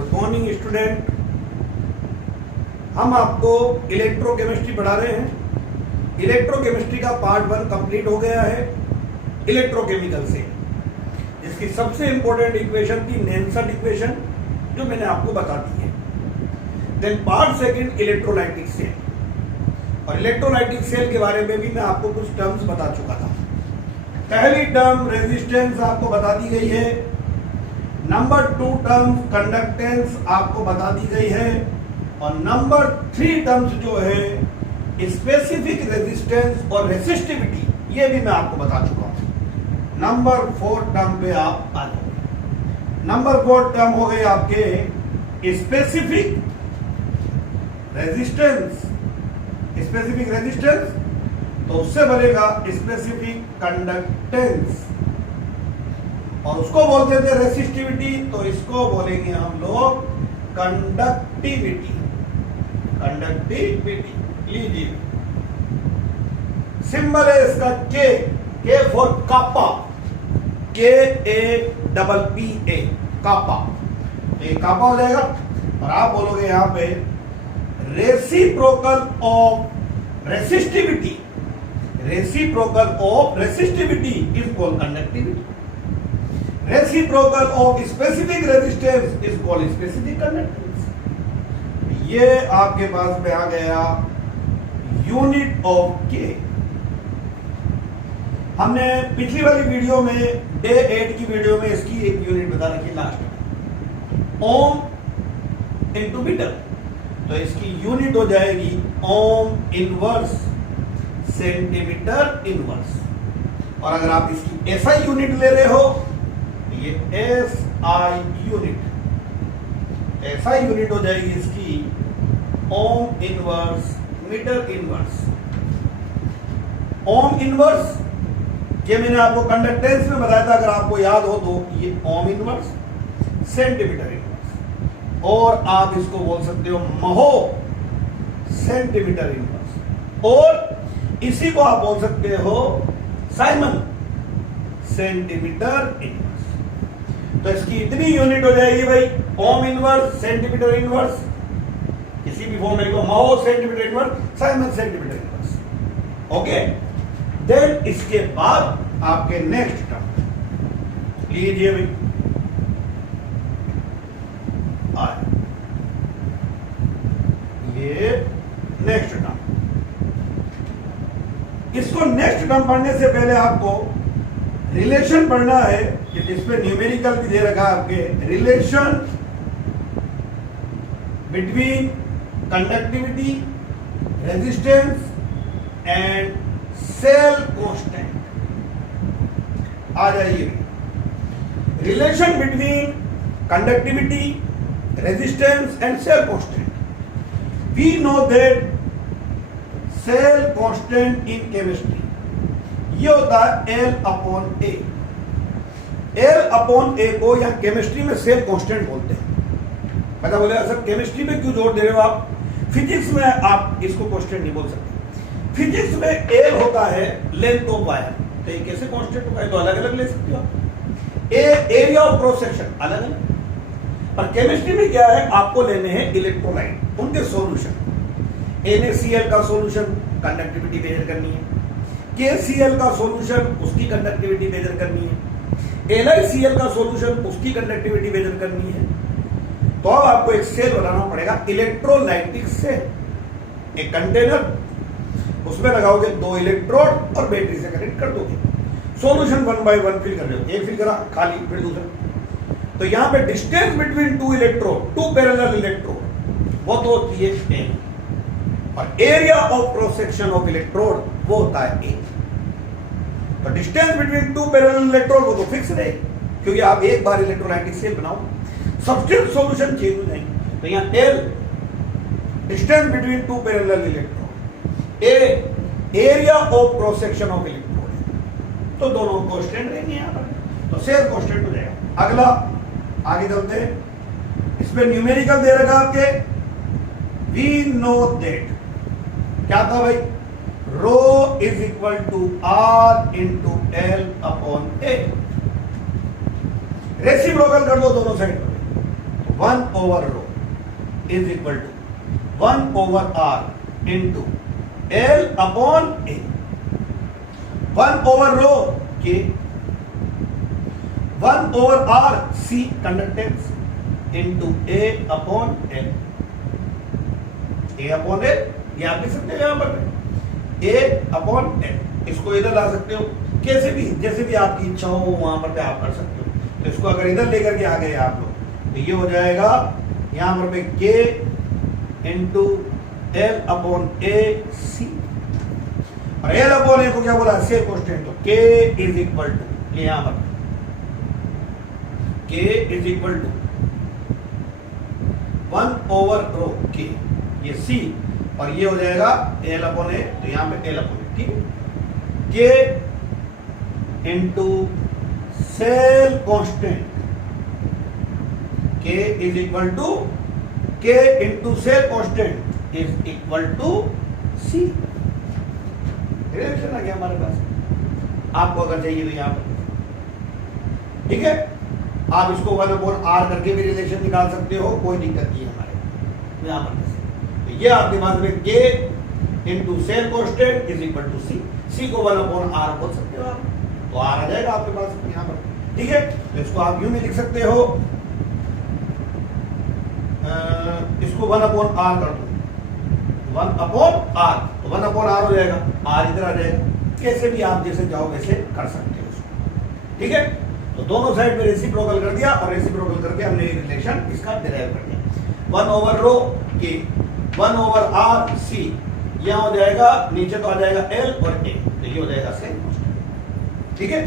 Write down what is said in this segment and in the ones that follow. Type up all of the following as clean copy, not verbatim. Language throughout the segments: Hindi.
Good morning student. हम आपको इलेक्ट्रोकेमिस्ट्री पढ़ा रहे हैं। इलेक्ट्रोकेमिस्ट्री का पार्ट 1 कंप्लीट हो गया है इलेक्ट्रोकेमिकल से, जिसकी सबसे इंपॉर्टेंट इक्वेशन थी नेल्सन इक्वेशन, जो मैंने आपको बता दी है। देन पार्ट 2 इलेक्ट्रोलाइटिक सेल, और इलेक्ट्रोलाइटिक सेल के बारे में भी मैं आपको कुछ टर्म्स बता चुका था। पहली टर्म रेजिस्टेंस आपको बता दी गई है। नंबर 2 टर्म कंडक्टेंस आपको बता दी गई है, और नंबर 3 टर्म्स जो है स्पेसिफिक रेजिस्टेंस और रेसिस्टिविटी, ये भी मैं आपको बता चुका हूं। नंबर 4 टर्म पे आप आ जाओ। नंबर 4 टर्म हो गए आपके स्पेसिफिक रेजिस्टेंस। स्पेसिफिक रेजिस्टेंस तो उससे बनेगा स्पेसिफिक कंडक्टेंस, और उसको बोलते थे रेसिस्टिविटी, तो इसको बोलेंगे हम लोग कंडक्टिविटी। कंडक्टिविटी लीजिए, सिंबल है इसका के फॉर कापा, KAPPA कापा। तो ये कापा हो जाएगा, और आप बोलोगे यहां पे reciprocal of resistivity. Reciprocal of resistivity is called conductivity. Reciprocal of specific resistance is called specific conductance. ये आपके पास में आ गया यूनिट ऑफ के। हमने पिछली वाली वीडियो में डे 8 की वीडियो में इसकी एक यूनिट बता रखी लास्ट में, ओम इनटू मीटर। तो इसकी यूनिट हो जाएगी ओम इनवर्स सेंटीमीटर इनवर्स। और अगर आप इसकी एसआई यूनिट ले रहे हो, ये एसआई यूनिट, एसआई यूनिट हो जाएगी इसकी ohm inverse metre inverse. Ohm inverse ये मैंने आपको कंडक्टेंस में बताया था, अगर आपको याद हो तो ये ओम इनवर्स सेंटीमीटर इनवर्स, और आप इसको बोल सकते हो महो सेंटीमीटर इनवर्स, और इसी को आप बोल सकते हो साइमन सेंटीमीटर इनवर्स। तो इसकी इतनी यूनिट हो जाएगी भाई, ओम इनवर्स सेंटीमीटर इनवर्स, किसी भी फॉर्म में लिखो, mho centimetre inverse, siemens centimetre inverse. Okay, then इसके बाद आपके नेक्स्ट टर्म लीजिए भाई, ये नेक्स्ट टर्म। इसको नेक्स्ट टर्म पढ़ने से पहले आपको रिलेशन पढ़ना है, जिसपे न्यूमेरिकल भी दे रखा है आपके। Relation between conductivity, resistance and cell constant. आ जाइए, relation between conductivity, resistance and cell constant. We know that cell constant in chemistry ये होता है L/A। L/A को या केमिस्ट्री में सेल कांस्टेंट बोलते हैं। पता बोलेगा सर केमिस्ट्री में क्यों जोड़ दे रहे हो आप, फिजिक्स में आप इसको कांस्टेंट नहीं बोल सकते। फिजिक्स में L होता है लेंथ ऑफ वायर, तो ये कैसे कांस्टेंट होगा, तो अलग अलग ले सकते हो आप। एरिया ऑफ क्रॉस सेक्शन अलग अलग। और केमिस्ट्री में क्या है, आपको लेने हैं इलेक्ट्रोलाइट, उनके सॉल्यूशन। NaCl का सॉल्यूशन कंडक्टिविटी मेजर करनी है, KCl का सॉल्यूशन उसकी कंडक्टिविटी मेजर करनी है, LiCl का सॉल्यूशन उसकी कंडक्टिविटी मेजर करनी है। तो अब आपको एक सेल बनाना पड़ेगा, इलेक्ट्रोलाइटिक सेल। एक कंटेनर, उसमें लगाओगे 2 इलेक्ट्रोड और बैटरी से कनेक्ट कर दोगे। सॉल्यूशन 1 by 1 फिल कर रहे हो, एक फिल करा खाली, फिर दूसरा। तो यहां पे distance between 2 electrode, 2 parallel electrode, वो तो होती है N, और area of cross section of electrode वो होता है A। तो डिस्टेंस बिटवीन 2 पैरेलल इलेक्ट्रोड वो तो फिक्स रहे, क्योंकि आप एक बार इलेक्ट्रोलाइटिक सेल बनाओ, सब्सटेंस सॉल्यूशन चेंज हो जाएंगे। तो यहाँ L distance between 2 parallel electrode, A area of cross section of electrode, तो दोनों कांस्टेंट रहेंगे यहाँ पर, तो सेल कांस्टेंट हो जाएगा। अगला आगे चलते हैं, इसमें न्यूमेरिकल दे रखा आपके। वी नो दैट क्या था भाई, rho is equal to R into L/A। Reciprocal कर दो दोनों साइड पर, 1 over rho is equal to 1 over r into L upon A. 1 over rho K, 1 over r C conductance into A upon L. A upon L ये आप लिख सकते हो यहां पर A upon L, इसको इधर ला सकते हो कैसे भी, जैसे भी आपकी इच्छा हो वहां पर पे आप कर सकते हो। तो इसको अगर इधर लेकर के आ गए आप लोग तो ये हो जाएगा यहां पर पे K into L upon A C, और L अपॉन A को क्या बोला सेल कांस्टेंट, तो K इज इक्वल टू यहां पर K is equal to 1 over rho K, ये C, और ये हो जाएगा L अपॉन A, तो यहां पे L अपॉन A, ठीक है। K into cell constant, K is equal to K into cell constant is equal to C। Relation आ गया हमारे पास, आपको अगर चाहिए तो यहां पर, ठीक है। आप इसको 1 अपॉन r करके भी रिलेशन निकाल सकते हो, कोई दिक्कत नहीं है हमारे यहां पर। तो ये आपके पास में K into cell constant is equal to C, C को 1 अपॉन r बोल सकते हो आप, तो r आ जाएगा आपके पास यहां पर, ठीक है। तो इसको आप यूं भी लिख सकते हो, इसको 1 अपॉन r कर दो, 1 अपॉन r, तो 1 अपॉन r हो जाएगा, r इधर आ जाएगा, कैसे भी आप जैसे चाहो वैसे कर सकते हो उसको, ठीक है। तो दोनों साइड में रेसिप्रोकल कर दिया, और रेसिप्रोकल करके हमने ये रिलेशन इसका डिराइव कर दिया। 1 over rho K, 1 over r C, यहां हो जाएगा नीचे तो आ जाएगा L और A, तो ये हो जाएगा सेम, ठीक है।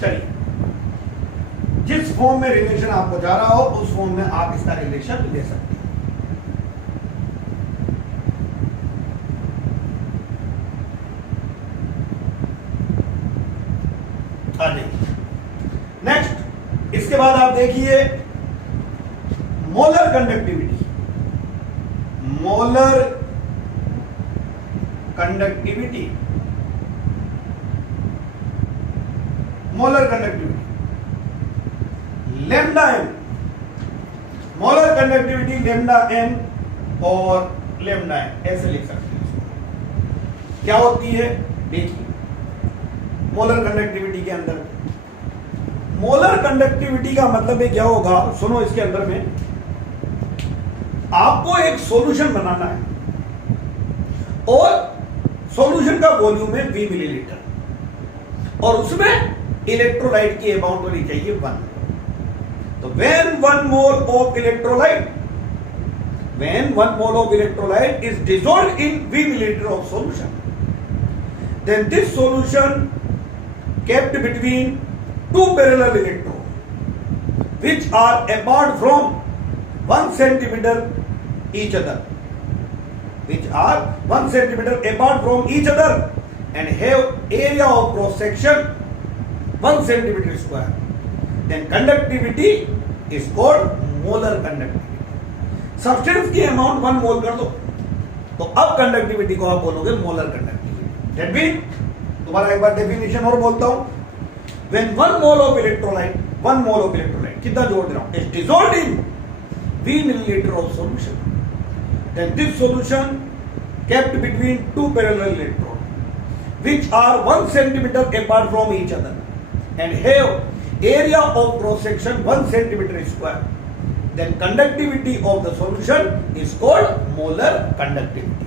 चलिए, जिस फॉर्म में रिलेशन आपको जा रहा हो उस फॉर्म में आप इसका रिलेशन ले सकते हैं। नेक्स्ट, इसके बाद आप देखिए molar conductivity. Molar conductivity, molar conductivity lambda M, molar conductivity lambda M और लैम्डा एम, ऐसे लिख सकते हैं। क्या होती है देखिए, मोलर कंडक्टिविटी के अंदर, मोलर कंडक्टिविटी का मतलब है क्या होगा, सुनो। इसके अंदर में आपको एक सॉल्यूशन बनाना है और सॉल्यूशन का वॉल्यूम है 20 मिलीलीटर, और उसमें इलेक्ट्रोलाइट की अमाउंट होनी चाहिए 1। तो when 1 mole of electrolyte is dissolved in 20 milliliter of solution, then this solution kept between two parallel electrodes which are apart from 1 centimeter each other, which are 1 centimeter apart from each other and have area of cross section 1 centimeter square, then conductivity is called molar conductivity। Substance की अमाउंट 1 मोल कर दो तो अब कंडक्टिविटी को आप बोलोगे मोलर कंडक्टिविटी। दैट मीन, दोबारा एक बार डेफिनेशन और बोलता हूं, when 1 mole of electrolyte, 1 mole of electrolyte कितना जोड़ दे रहा हूं, is dissolved in 20 milliliter of solution, then this solution kept between two parallel electrodes which are 1 centimeter apart from each other and have area of cross section 1 centimeter square, then conductivity of the solution is called molar conductivity।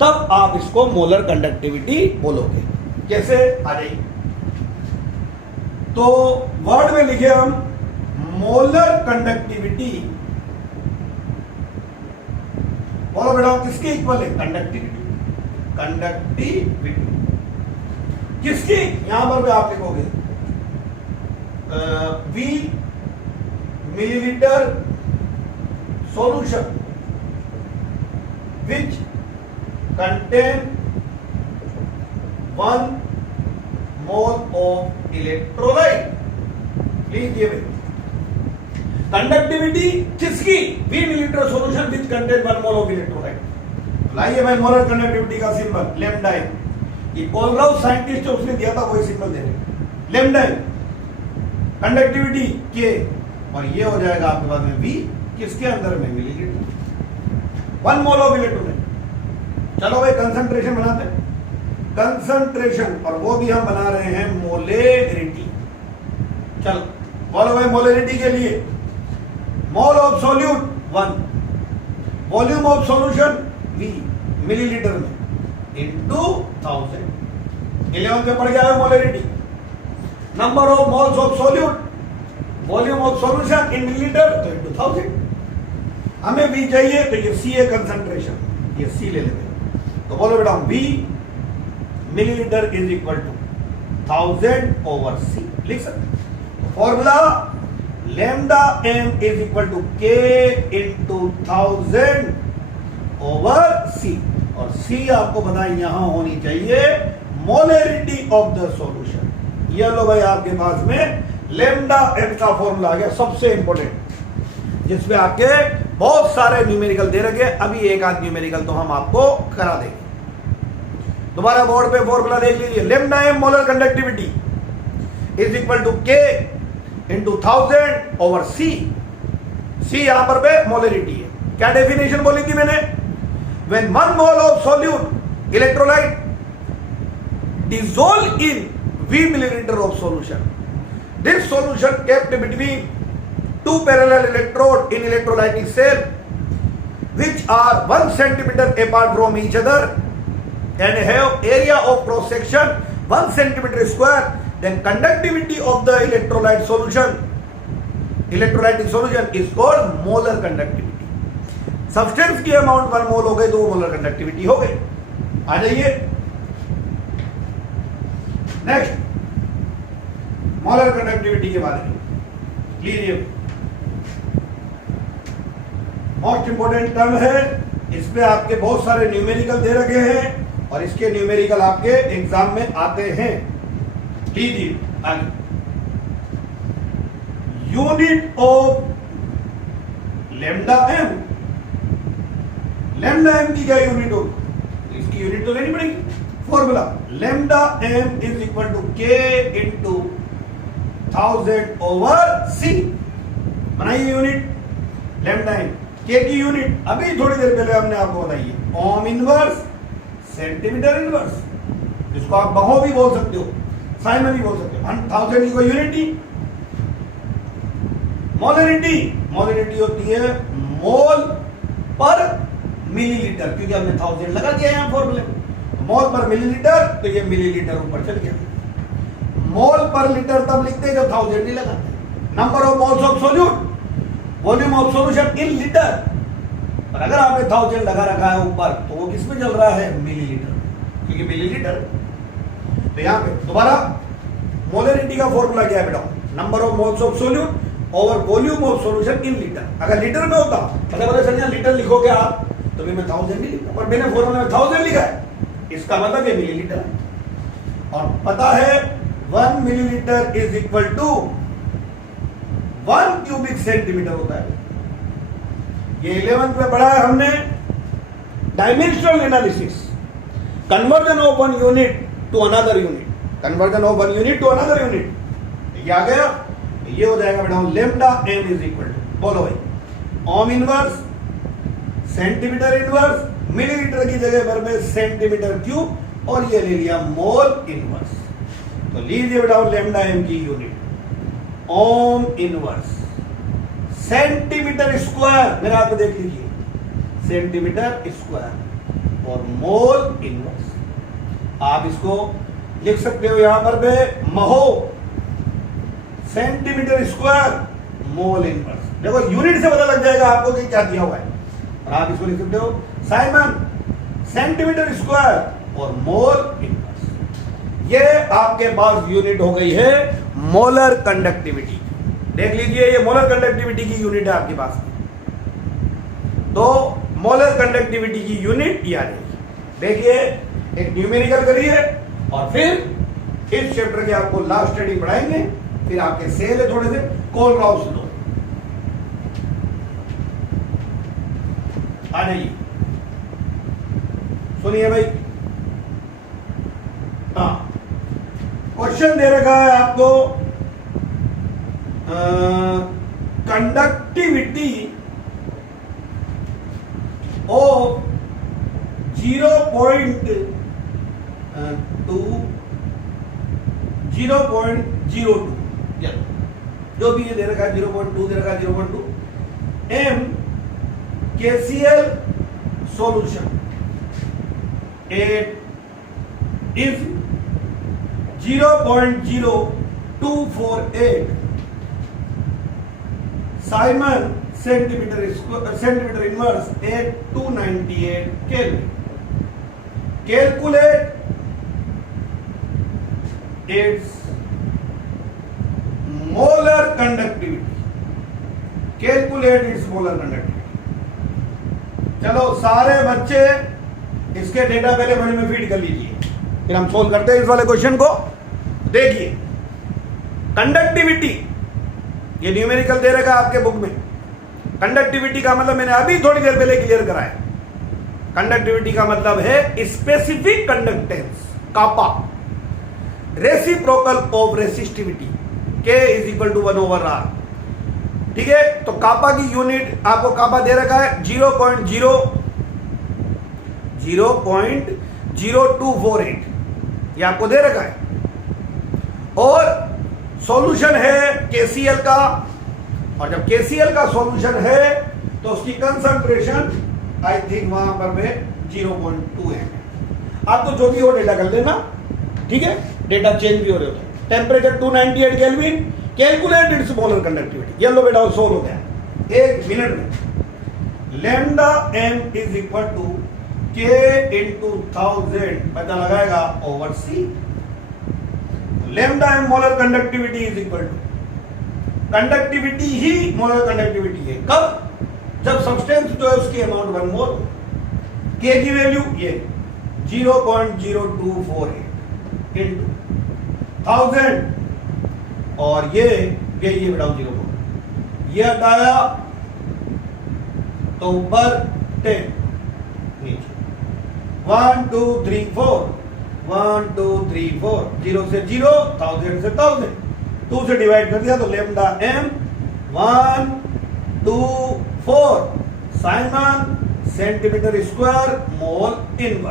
तब आप इसको मोलर कंडक्टिविटी बोलोगे। कैसे, आ जाइए। तो वर्ड में लिखे हम मोलर कंडक्टिविटी, बोलो बेटा किसके इक्वल है, कंडक्टिविटी। कंडक्टिविटी किसकी, यहां पर भी आप लिखोगे 20 millilitre solution which contain 1 mole of electrolyte। लीजिए भाई, कंडक्टिविटी किसकी, 20 millilitre solution which contain 1 mole of electrolyte. लाइए भाई, मोलर कंडक्टिविटी का सिंबल लैम्डा एम। ये कोलराउ साइंटिस्ट उसने दिया था, वही सिंबल दे रहे, लैम्डा एम। कंडक्टिविटी के, और ये हो जाएगा आपके पास में V किसके अंदर में? मिलीलीटर। 1 mole of electrolyte. चलो भाई कंसंट्रेशन बनाते हैं, कंसंट्रेशन, और वो भी हम बना रहे हैं मोलेरिटी। चलो बोलो भाई मोलेरिटी के लिए mole of solute 1, volume of solution V millilitre में इनटू 1000। 11 में पड़ गया है molarity. Number of moles of solute, volume of solution in millilitre तो इनटू 1000। हमें V चाहिए तो ये C है कंसंट्रेशन, ये C ले लेते हैं। तो बोलो बेटा V millilitre is equal to 1000 over C। लिख सकते। Formula lambda m is equal to K into 1000 over C, और C आपको पता है यहां होनी चाहिए मोलेरिटी ऑफ द सॉल्यूशन। ये लो भाई आपके पास में लैम्डा m का फॉर्मूला आ गया, सबसे इंपॉर्टेंट, जिसमें आपके बहुत सारे न्यूमेरिकल दे रखे। अभी एक आध न्यूमेरिकल तो हम आपको करा देंगे। दोबारा बोर्ड पे फॉर्मूला देख लीजिए। Lambda m molar conductivity is equal to K into 1000 over C। C यहां पर पे मोलरिटी है। क्या डेफिनेशन बोली थी मैंने? When 1 mole of solute electrolyte dissolve in V milliliter of solution, this solution kept between two parallel electrode in electrolytic cell which are 1 centimeter apart from each other and have area of cross section 1 centimeter square, then conductivity of the electrolytic solution is called molar conductivity. Substance की अमाउंट 1 मोल हो गई तो वो मोलर कंडक्टिविटी हो गई। आ जाइए नेक्स्ट, मोलर कंडक्टिविटी के बारे में लीजिए। मोस्ट इंपोर्टेंट टर्म है, इस पे आपके बहुत सारे न्यूमेरिकल दे रखे हैं और इसके न्यूमेरिकल आपके एग्जाम में आते हैं। लीजिए आगे, unit of lambda m। Lambda m की क्या यूनिट होगी? इसकी यूनिट तो लेनी पड़ेगी। Formula lambda m is equal to K into 1000 over C। बनाइए यूनिट लैम्डा m। K की यूनिट अभी थोड़ी देर पहले हमने आपको बताई है, ओम इनवर्स सेंटीमीटर इनवर्स, जिसको आप बहो भी बोल सकते हो, साइमन भी बोल सकते हो। 1000 की कोई यूनिट नहीं। मोलरिटी होती है मोल पर मिलीलीटर, क्योंकि हमने 1000 लगा दिया यहां फॉर्मूले में। मोल पर मिलीलीटर तो ये मिलीलीटर ऊपर चल गया। मोल पर लीटर तब लिखते हैं जब 1000 नहीं लगाते। Number of moles of solute, volume of solution in litre, और अगर आपने 1000 लगा रखा है ऊपर तो वो किस में चल रहा है? मिलीलीटर, क्योंकि मिलीलीटर। तो यहां पे दोबारा मोलरिटी का फॉर्मूला क्या है बेटा? Number of moles of solute over volume of solution in litre. अगर लीटर में होता पता चल लीटर लिखोगे आप तो भी मैं 1000 नहीं लिखा, और मैंने फॉर्मूला में 1000 लिखा है, इसका मतलब ये मिलीलीटर है। और पता है 1 millilitre is equal to 1 cubic centimetre होता है। ये 11th में पढ़ा है हमने dimensional analysis, conversion of 1 unit to another unit, conversion of 1 unit to another unit. ये आ गया, ये हो जाएगा बेटा lambda m is equal to, बोलो भाई, ohm inverse centimetre inverse, millilitre की जगह पर में सेंटीमीटर क्यूब, और ये ले लिया मोल इनवर्स। तो लीजिए बेटा लैम्डा m की यूनिट ओम इनवर्स सेंटीमीटर स्क्वायर, मेरा आप देख लीजिए, सेंटीमीटर स्क्वायर और मोल इनवर्स। आप इसको लिख सकते हो यहां पर भी महो सेंटीमीटर स्क्वायर मोल इनवर्स। देखो यूनिट से पता लग जाएगा आपको कि क्या दिया हुआ है, और आप इसको लिख सकते हो साइमन सेंटीमीटर स्क्वायर और मोल इनवर्स। ये आपके पास यूनिट हो गई है मोलर कंडक्टिविटी। देख लीजिए ये मोलर कंडक्टिविटी की यूनिट है आपके पास। तो मोलर कंडक्टिविटी की यूनिट ये आ जाएगी। देखिए एक न्यूमेरिकल करिए और फिर इस चैप्टर के आपको लास्ट स्टडी पढ़ाएंगे, फिर आपके सेल है थोड़े से कोलराउस लो। आ जाइए सुनिए भाई, हाँ क्वेश्चन दे रखा है आपको कंडक्टिविटी ऑफ 0.2 जो भी ये दे रखा है 0.2 दे रखा है 0.2 m KCl solution it is 0.0248 Simon centimeter inverse at 298 Kelvin. Calculate its molar conductivity. Calculate its molar conductivity. चलो सारे बच्चे इसके डेटा पहले मेरे में फीड कर लीजिए, फिर हम सोल्व करते हैं इस वाले क्वेश्चन को। देखिए कंडक्टिविटी, ये न्यूमेरिकल दे रखा है आपके बुक में। कंडक्टिविटी का मतलब मैंने अभी थोड़ी देर पहले क्लियर कराया। कंडक्टिविटी का मतलब है specific conductance kappa, reciprocal of resistivity K is equal to 1/R। ठीक है, तो कापा की यूनिट आपको कापा दे रखा है 0.0248, ये आपको दे रखा है। और सॉल्यूशन है KCl का, और जब KCl का सॉल्यूशन है तो उसकी कंसंट्रेशन आई थिंक वहां पर में 0.2 है। आपको जो भी हो डेटा कर लेना, ठीक है, डेटा चेंज भी हो रहे होते हैं। Temperature 298 kelvin, calculate its molar conductivity. ये लो बेटा सोल्व हो गया 1 मिनट में। Lambda m is equal to K into 1000 पता लगाएगा over C। Lambda m molar conductivity is equal to, conductivity ही मोलर कंडक्टिविटी है कब, जब सब्सटेंस जो है उसकी अमाउंट 1 मोल, K की वैल्यू ये 0.0248 इंटू 1000 और ये बेटा 0 ये हटाया तो ऊपर 10 नीचे 1 2 3 4 1 2 3 4 0 से 0 1000 से 1000 2 से डिवाइड कर दिया तो lambda m 1 2 4 Simon centimetre square mole inverse.